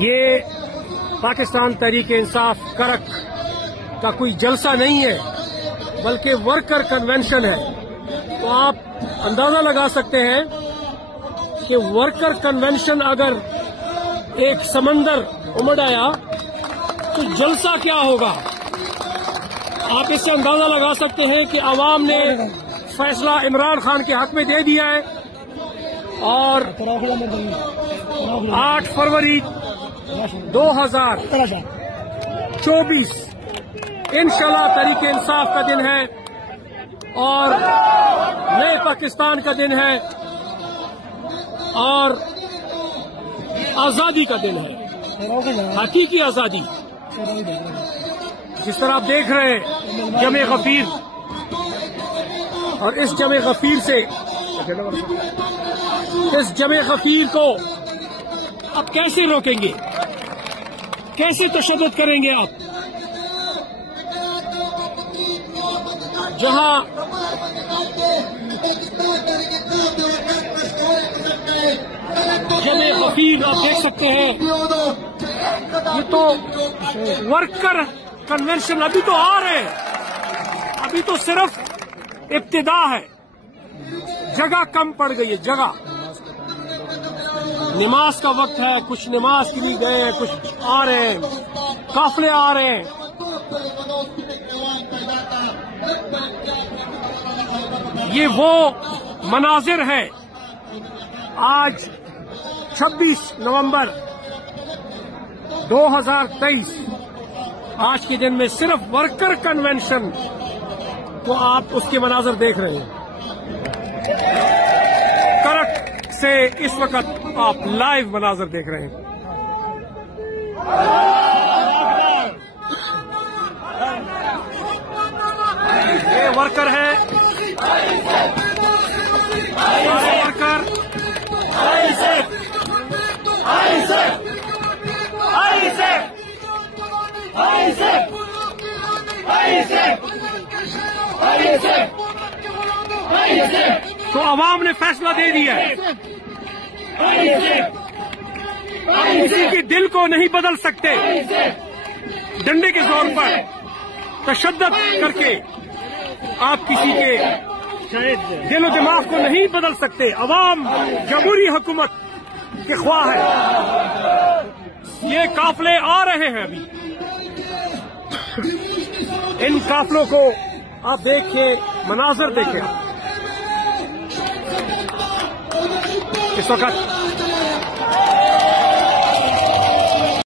یہ پاکستان تحریک انصاف کرک کا کوئی جلسہ نہیں ہے بلکہ ورکر کنونشن ہے. تو آپ اندازہ لگا سکتے ہیں کہ ورکر کنونشن اگر ایک سمندر امڑ آیا تو جلسہ کیا ہوگا. آپ اس سے اندازہ لگا سکتے ہیں کہ عوام نے فیصلہ عمران خان کے حق میں دے دیا ہے اور 8 فروری 2024 انشاءاللہ تحریک انصاف کا دن ہے اور نئے پاکستان کا دن ہے اور آزادی کا دن ہے، حقیقی آزادی. جس طرح آپ دیکھ رہے ہیں جمع غفیر، اور اس جمع غفیر کو اب کیسے روکیں گے، کیسے تشدد کریں گے آپ؟ جہاں جمع غفیر آپ دیکھ سکتے ہیں، یہ تو ورکر کنونشن ابھی تو آ رہے ہیں، ابھی تو صرف ابتدا ہے. جگہ کم پڑ گئی ہے، جگہ. نماز کا وقت ہے، کچھ نماز کے لیے گئے ہیں، کچھ آ رہے ہیں، قافلے آ رہے ہیں. یہ وہ مناظر ہے آج 26 نومبر 2023 آج کے دن میں صرف ورکر کنونشن کو آپ اس کے مناظر دیکھ رہے ہیں. کرک سے اس وقت آپ لائیو مناظر دیکھ رہے ہیں. یہ ورکر ہے، ورکر تو عوام نے فیصلہ دے دیا ہے. کسی کے دل کو نہیں بدل سکتے. ڈنڈے کے زور پر تشدد کر کے آپ کسی کے دل و دماغ کو نہیں بدل سکتے. عوام جمہوری حکومت کے خواہ ہے. یہ قافلے آ رہے ہیں ابھی. ان قافلوں کو آپ دیکھیں، مناظر دیکھیں. اس وقت